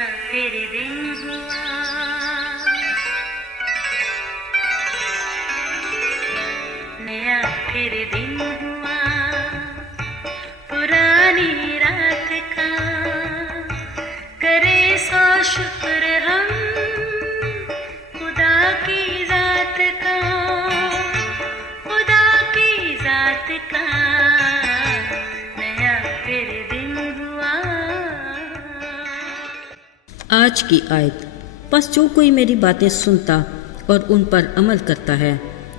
फिर दिन हुआ, नया फिर दिन हुआ, पुरानी रात का करे सो शुक्र हम खुदा की जात का, खुदा की जात का नया फिर दिन हुआ। आज की आयत। बस जो कोई मेरी बातें सुनता और उन पर अमल करता है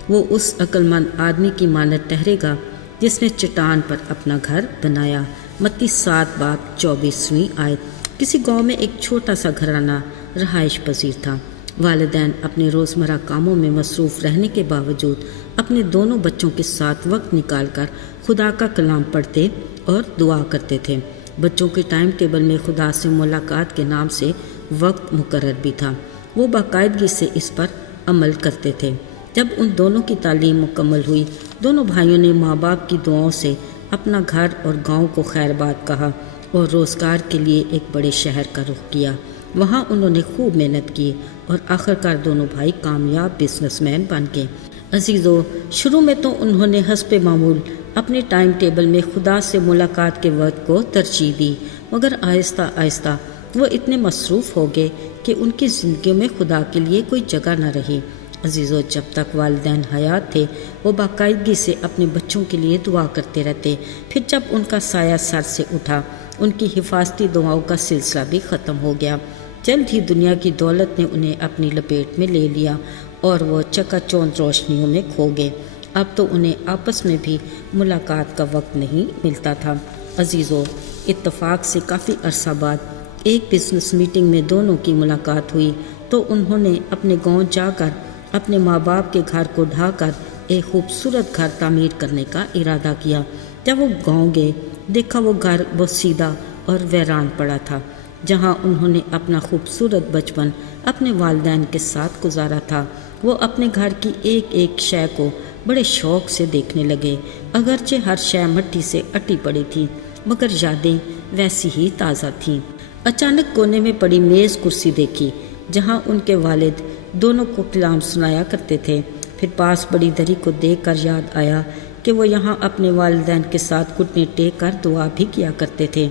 वो उस अक्लमंद आदमी की मानद ठहरेगा जिसने चट्टान पर अपना घर बनाया। मत्ती 7:24 आयत। किसी गांव में एक छोटा सा घराना रहायश पजीर था। वालिदैन अपने रोज़मर्रा कामों में मसरूफ़ रहने के बावजूद अपने दोनों बच्चों के साथ वक्त निकालकर खुदा का कलाम पढ़ते और दुआ करते थे। बच्चों के टाइम टेबल में खुदा से मुलाकात के नाम से वक्त मुकर्रर भी था। वो बाकायदगी से इस पर अमल करते थे। जब उन दोनों की तालीम मुकम्मल हुई, दोनों भाइयों ने माँ बाप की दुआओं से अपना घर और गांव को खैरबाद कहा और रोज़गार के लिए एक बड़े शहर का रुख किया। वहाँ उन्होंने खूब मेहनत की और आखिरकार दोनों भाई कामयाब बिजनेसमैन बन गए। अजीज़ों, शुरू में तो उन्होंने हस्बे मामूल अपने टाइम टेबल में खुदा से मुलाकात के वक्त को तरजीह दी, मगर आहिस्ता आहिस्ता वो इतने मसरूफ़ हो गए कि उनकी ज़िंदगी में खुदा के लिए कोई जगह न रही। अजीज़ों, जब तक वालिदैन हयात थे वो बाकायदगी से अपने बच्चों के लिए दुआ करते रहते। फिर जब उनका साया सर से उठा, उनकी हिफाजती दुआओं का सिलसिला भी ख़त्म हो गया। जल्द ही दुनिया की दौलत ने उन्हें अपनी लपेट में ले लिया और वो चकाचौंध रोशनियों में खो गए। अब तो उन्हें आपस में भी मुलाकात का वक्त नहीं मिलता था। अजीज़ों, इत्तफाक से काफ़ी अरसा बाद एक बिज़नेस मीटिंग में दोनों की मुलाकात हुई तो उन्होंने अपने गांव जाकर अपने माँ बाप के घर को ढाकर एक खूबसूरत घर तामीर करने का इरादा किया। जब वो गांव गए, देखा वो घर बहुत सीधा और वीरान पड़ा था, जहां उन्होंने अपना खूबसूरत बचपन अपने वालिदैन के साथ गुजारा था। वो अपने घर की एक एक शय को बड़े शौक़ से देखने लगे। अगरचे हर शय मिट्टी से अटी पड़ी थी, मगर यादें वैसी ही ताज़ा थीं। अचानक कोने में पड़ी मेज़ कुर्सी देखी जहां उनके वालिद दोनों को कलाम सुनाया करते थे। फिर पास बड़ी दरी को देखकर याद आया कि वो यहाँ अपने वालिदैन के साथ घुटने टेक कर दुआ भी किया करते थे।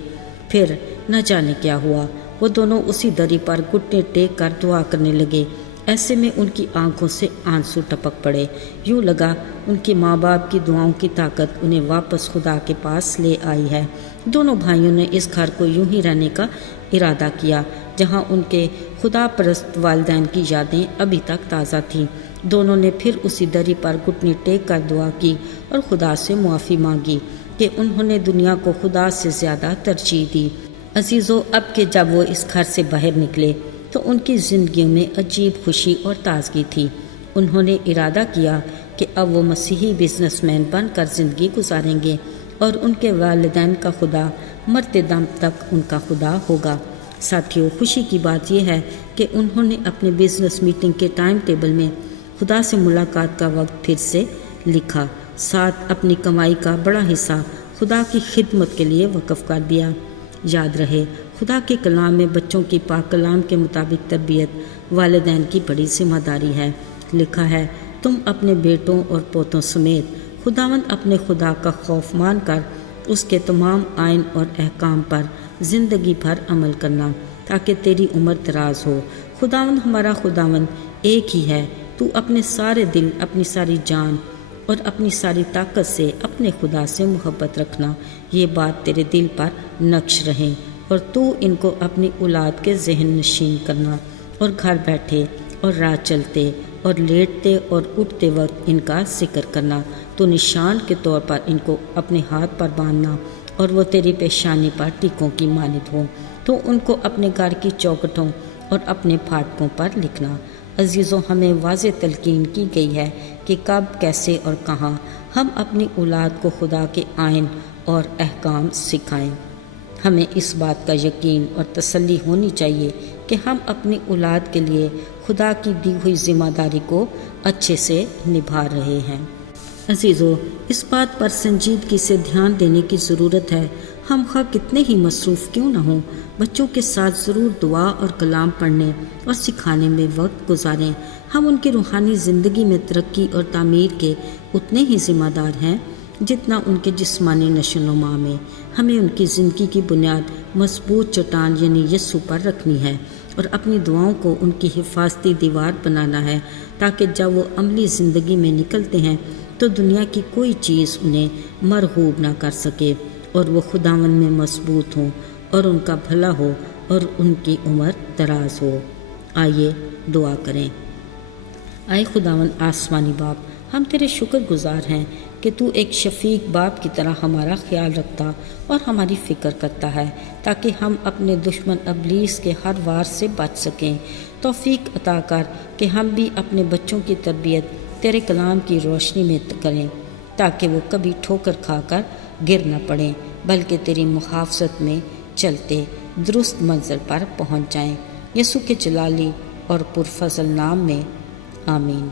फिर न जाने क्या हुआ, वो दोनों उसी दरी पर घुटने टेक कर दुआ करने लगे। ऐसे में उनकी आंखों से आंसू टपक पड़े। यूँ लगा उनके माँ बाप की दुआओं की ताकत उन्हें वापस खुदा के पास ले आई है। दोनों भाइयों ने इस घर को यूं ही रहने का इरादा किया जहां उनके खुदा परस्त वालिदैन की यादें अभी तक ताज़ा थीं। दोनों ने फिर उसी दरी पर घुटने टेक कर दुआ की और खुदा से मुआफ़ी मांगी कि उन्होंने दुनिया को खुदा से ज़्यादा तरजीह दी। अजीज़ों, अब के जब वो इस घर से बाहर निकले तो उनकी ज़िंदगी में अजीब खुशी और ताजगी थी। उन्होंने इरादा किया कि अब वो मसीही बिजनेसमैन बनकर ज़िंदगी गुजारेंगे और उनके वालिदैन का खुदा मरते दम तक उनका खुदा होगा। साथियों, खुशी की बात यह है कि उन्होंने अपने बिजनेस मीटिंग के टाइम टेबल में खुदा से मुलाकात का वक्त फिर से लिखा, साथ अपनी कमाई का बड़ा हिस्सा खुदा की खिदमत के लिए वक़्फ़ कर दिया। याद रहे, खुदा के कलाम में बच्चों की पाक कलाम के मुताबिक तरबियत वालिदैन की बड़ी जिम्मेदारी है। लिखा है, तुम अपने बेटों और पोतों समेत खुदावंद अपने खुदा का खौफ मान कर उसके तमाम आइन और अहकाम पर ज़िंदगी भर अमल करना ताकि तेरी उम्र दराज हो। खुदावंद हमारा खुदावंद एक ही है। तू अपने सारे दिल, अपनी सारी जान और अपनी सारी ताकत से अपने खुदा से मोहब्बत रखना। ये बात तेरे दिल पर नक्श रहे और तू इनको अपनी औलाद के जहन नशीन करना और घर बैठे और राह चलते और लेटते और उठते वक्त इनका जिक्र करना। तो निशान के तौर पर इनको अपने हाथ पर बांधना और वो तेरी पेशानी पर टीकों की मानिद हो। तो उनको अपने घर की चौखटों और अपने फाटकों पर लिखना। अजीज़ों, हमें वाज़े तलकीन की गई है कि कब, कैसे और कहाँ हम अपनी औलाद को खुदा के आइन और अहकाम सिखाएं। हमें इस बात का यकीन और तसल्ली होनी चाहिए कि हम अपनी औलाद के लिए खुदा की दी हुई ज़िम्मेदारी को अच्छे से निभा रहे हैं। अजीज़ों, इस बात पर संजीदगी से ध्यान देने की ज़रूरत है। ہم خواہ کتنے ہی مصروف کیوں نہ ہوں، بچوں کے ساتھ ضرور دعا اور کلام پڑھنے اور سکھانے میں وقت گزاریں۔ ہم ان کی روحانی زندگی میں ترقی اور تعمیر کے اتنے ہی ذمہ دار ہیں جتنا ان کے جسمانی نشو و نما میں۔ ہمیں ان کی زندگی کی بنیاد مضبوط چٹان یعنی یسوع پر رکھنی ہے اور اپنی دعاؤں کو ان کی حفاظتی دیوار بنانا ہے، تاکہ جب وہ عملی زندگی میں نکلتے ہیں تو دنیا کی کوئی چیز انہیں مرغوب نہ کر سکے، اور وہ خداوند میں مضبوط ہوں اور ان کا بھلا ہو اور ان کی عمر دراز ہو۔ آئیے دعا کریں۔ اے خداوند آسمانی باپ، ہم تیرے شکر گزار ہیں کہ تو ایک شفیق باپ کی طرح ہمارا خیال رکھتا اور ہماری فکر کرتا ہے، تاکہ ہم اپنے دشمن ابلیس کے ہر وار سے بچ سکیں۔ توفیق عطا کر کہ ہم بھی اپنے بچوں کی تربیت تیرے کلام کی روشنی میں کریں، تاکہ وہ کبھی ٹھوکر کھا کر گر نہ پڑیں، بلکہ تیری محافظت میں چلتے درست منزل پر پہنچ جائیں۔ یسوع کے جلالی اور پرفضل نام میں آمین۔